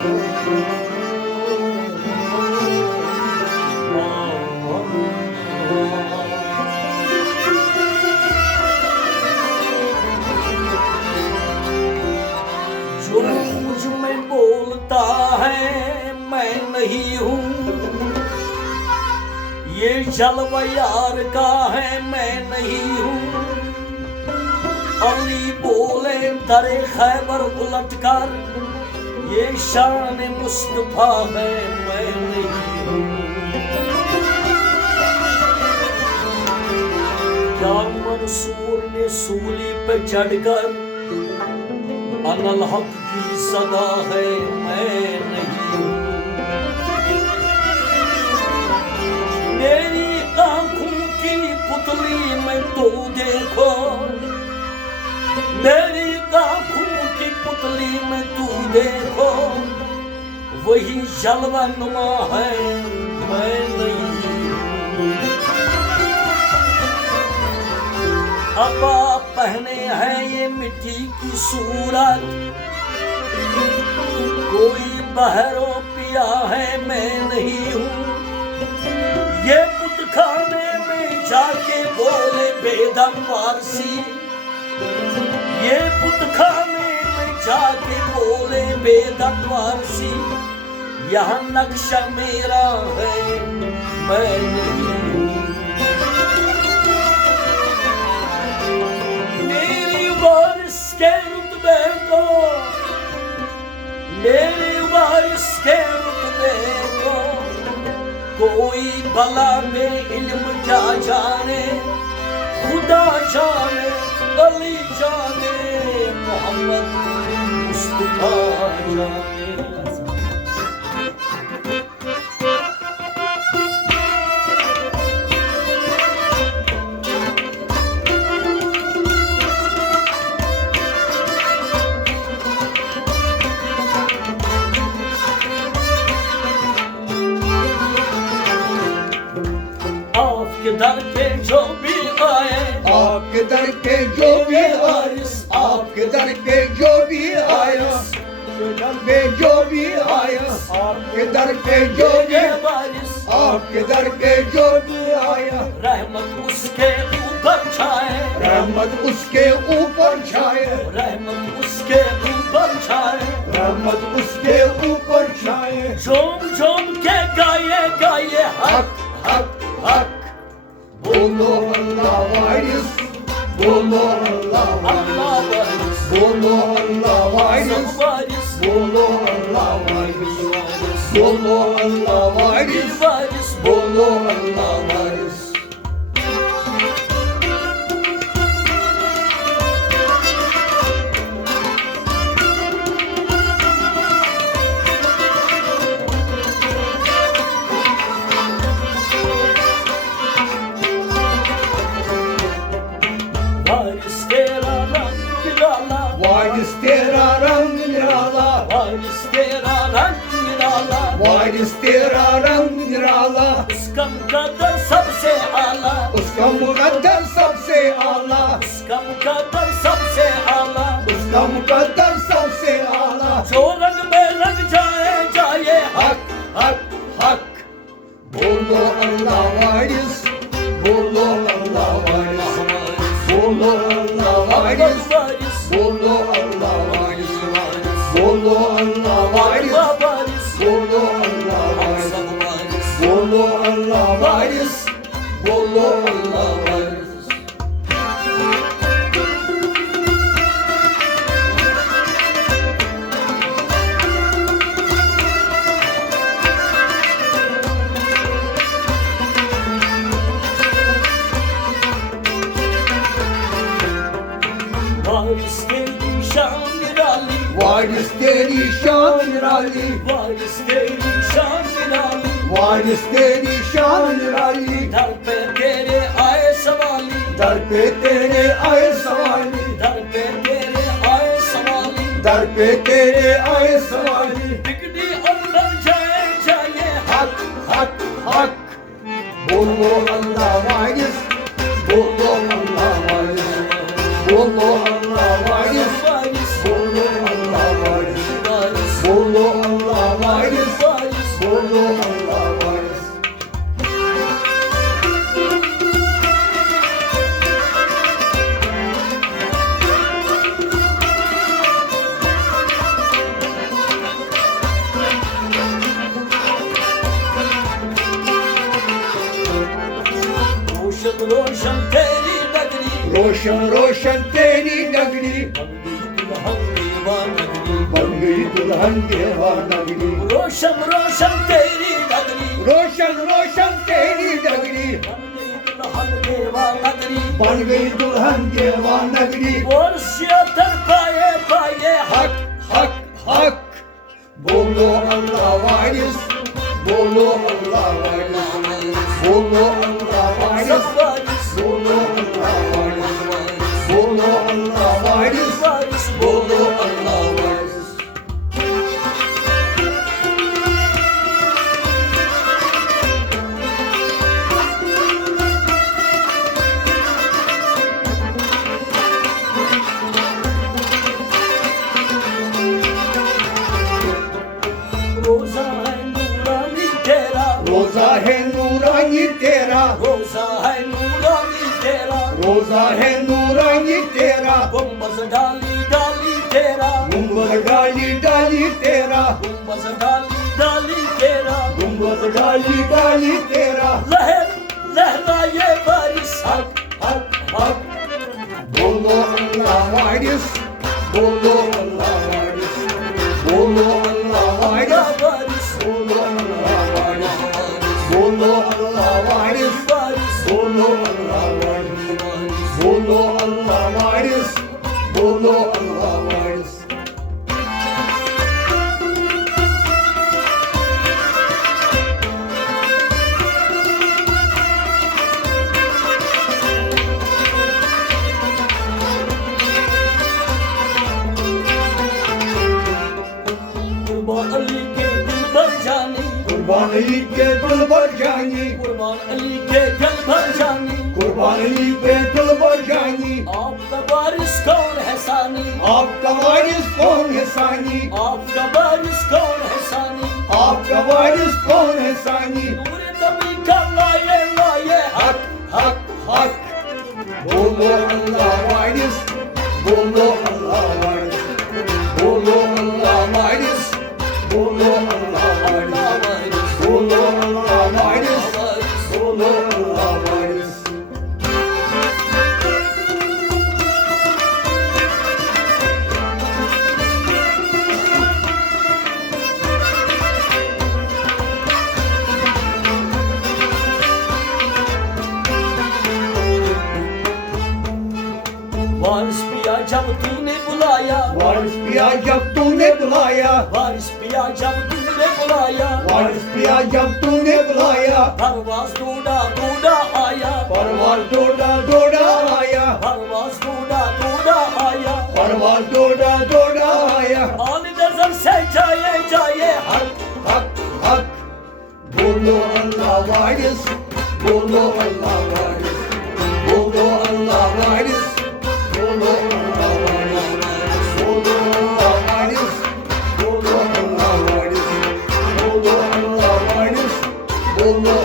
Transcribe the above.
जो मुझ में बोलता है मैं नहीं हूँ, ये जलवा यार का है मैं नहीं हूँ। अली बोले दरे खैबर उलट कर, ये शान मुस्तफा है मैं नहीं हूँ। क्या मंसूर ने सूली पे चढ़कर अनल हक की सदा है मैं नहीं हूँ। मेरी आंखों की पुतली में तो देखो, मेरी आंखों की पुतली में तू देखो, वही जलवा नुमा है मैं नहीं हूँ। अब आप पहने हैं ये मिट्टी की सूरत, कोई बहरो पिया है मैं नहीं हूँ। ये बुतखाने में जाके बोले बेदम वारसी, ये बुतखाने में जाके बोले बेदम वारसी, यहाँ नक्शा मेरा है मैं नहीं हूँ। मेरी वारिस के रुतबे को, मेरी वारिस के रुतबे को कोई भला में इल्म क्या जाने, खुदा जाने, अली जाने, मोहम्मद मुस्तफा जाने। आपके दर पे जो भी आए, आपके दर पे जो भी आए, आपके दर पे जो भी आए, पे जो भी आए, आपके दर पे जो भी वारिस, आपके दर पे जो भी आया, रहमत उसके ऊपर छाए, रहमत उसके ऊपर छाए, रहमत उसके ऊपर छाए, रहमत उसके ऊपर छाए। झूम झूम के गाये गाये हक हक हक बोलो अल्लाह वारिस, बोलो अल्लाह अल्लाह वारिस, वारिस, बोलो अल्लाह वारिस, वारिस, बोलो अल्लाह वारिस, बोलो अल्लाह वारिस, वारिस, बोलो अल्लाह वारिस। वारिस तेरा रंग निराला, वारिस तेरा रंग निराला, वारिस तेरा रंग निराला, वारिस तेरा रंग निराला, उसका मुकद्दर सबसे आला, उसका मुकद्दर सबसे आला, उसका मुकद्दर सबसे आला, उसका मुकद्दर सबसे आला। जो रंग में रंग जाए जाए हक हक हक बोलो अल्लाह वारिस, बोलो अल्लाह वारिस, बोलो अल्लाह वारिस, वारिस, बोलो अल्लाह वारिस, बोलो अल्लाह वारिस, वारिस, बोलो अल्लाह वारिस, सब वारिस, बोलो अल्लाह वारिस, बोलो अल्लाह वारिस। वारिस तेरी शान निराली, वारिस तेरी शान निराली, वारिस तेरी शान निराली, वारिस तेरी शान निराली, दर पे तेरे आए सवाली, दर पे तेरे आए सवाली, दर पे तेरे आए सवाली, दर पे तेरे आए सवाली। बिगड़ी अंदर जाए जाए हक हक हक बोलो अल्लाह वारिस, बोलो अल्लाह वारिस, बोलो अल्लाह वारिस, वारिस, बोलो अल्लाह वारिस, वारिस, बोलो अल्लाह रोशन तेरी नगरी रोशन रोशन तेरी नगरी बन गई दुल्हन बन गई दुल्हन दीवानगी दीवानगी रोशन रोशन तेरी नगरी रोशन रोशन तेरी नगरी बन गई दुल्हन बन गई दुल्हन दीवानगी दीवानगी और सियातर पाए पाए हक हक हक बोलो अल्लाह वारिस बोलो अल्लाह वारिस बोलो अल्लाह वारिस सब वारिस बोलो अल्लाह वारिस बोलो अल्लाह वारिस वारिस बोलो अल्लाह वारिस रोजा है नूरानी तेरा रोजा है नूरानी तेरा रोजा है नूरानी तेरा रोजा है नूरानी तेरा गुम्बज डाली डाली तेरा गुंबद डाली डाली तेरा गुम्बज डाली डाली तेरा गुंबद डाली डाली तेरा लहर लहराए बारिश हक हक हक बोलो अल्लाह वारिस बोलो अल्लाह वारिस बोलो अल्लाह वारिस बारिश बोलो अल्लाह वारिस बोलो अल्लाह वारिस बारिश बोलो अल्लाह वारिस बोलो अल्लाह वारिस बोलो अल्लाह वारिस कुर्बान अली के दिल भर जानी कुर्बान अली के दिल भर जानी कुर्बान अली के दिल भर जानी कुर्बान अली के दिल भर जानी आपका बारिश कौन है सानी आपका वारिस कौन है सानी आपका बारिश कौन है सानी आपका वारिस कौन है सानी नूर नबी का लाए लाए हक हक हक बोलो अल्लाह वारिस बोलो अल्लाह वारिस बोलो अल्लाह वारिस बोलो अल्लाह वारिस बोलो अल्लाह वारिस बोलो अल्लाह वारिस वारिस पिया जब तूने बुलाया वारिस पिया जब तूने बुलाया वारिस पिया जब तूने बुलाया वारिस पिया जब तूने बुलाया परवाज दूड़ा दूड़ा आया परवाज दौड़ा दौड़ा आया परवाज दूड़ा दूड़ा आया परवाज दौड़ा दौड़ा आया आल नजर से जाए जाए हक हक हक बोलो अल्लाह वारिस बोलो अल्लाह वारिस बोलो अल्लाह वारिस बोलो अल्लाह वारिस बोलो अल्लाह वारिस बोलो अल्लाह वारिस बोलो अल्लाह वारिस बोलो